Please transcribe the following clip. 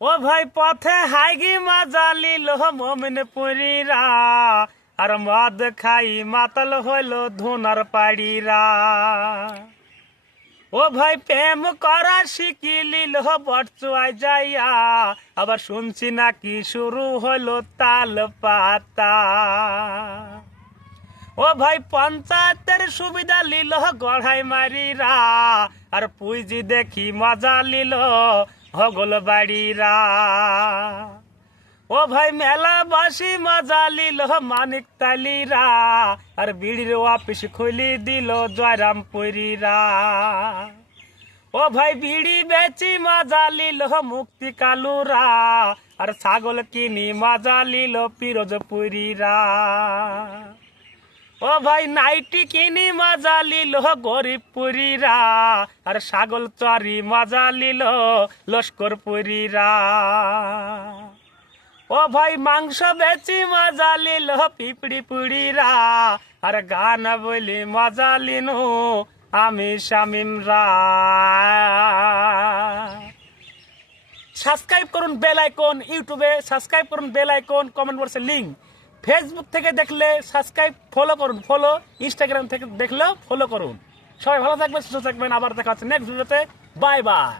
ও ভাই পথে হাইগি মাজা লিল মমিন পুরীরা আর মদ খাই মাতাল হইল ধুনার পাড়িরা। ও ভাই প্রেম করা শিখি লিল বটচুয়ায় যাইয়া আবার শুনছি নাকি শুরু হইল তাল পাতা। ও ভাই পঞ্চায়েতের সুবিধা লিল গড়াই মারিরা আর পুইজি দেখি মজা লিল হগল বাড়িরা। ও ভাই মেলা বাসি মজা লিল মানিক তালিরা আর বিড়ির অফিস খুলি দিল জয়রামপুরীরা। ও ভাই বিড়ি বেচি মজা লিল মুক্তি কালুরা আর ছাগল কিনি মজা লিল পিরোজপুরীরা। ও ভাই নাইটি কিনি মজা লিল গরিবপুরীরা আর ছাগল চরি মজা লিল লস্করপুরীরা। ও ভাই মাংস বেচি মজা লিল পিপড়ি পুড়িরা আর গান বলি মজা লিনু আমি শামিমরা। সাবস্ক্রাইব করুন বেল আইকন, ইউটিউবে সাবস্ক্রাইব করুন বেল আইকন, কমেন্ট বক্সে লিঙ্ক। ফেসবুক থেকে দেখলে সাবস্ক্রাইব ফলো করুন, ফলো। ইনস্টাগ্রাম থেকে দেখলেও ফলো করুন। সবাই ভালো থাকবেন, সুস্থ থাকবেন। আবার দেখা হচ্ছে নেক্সট ভিডিওতে। Bye bye.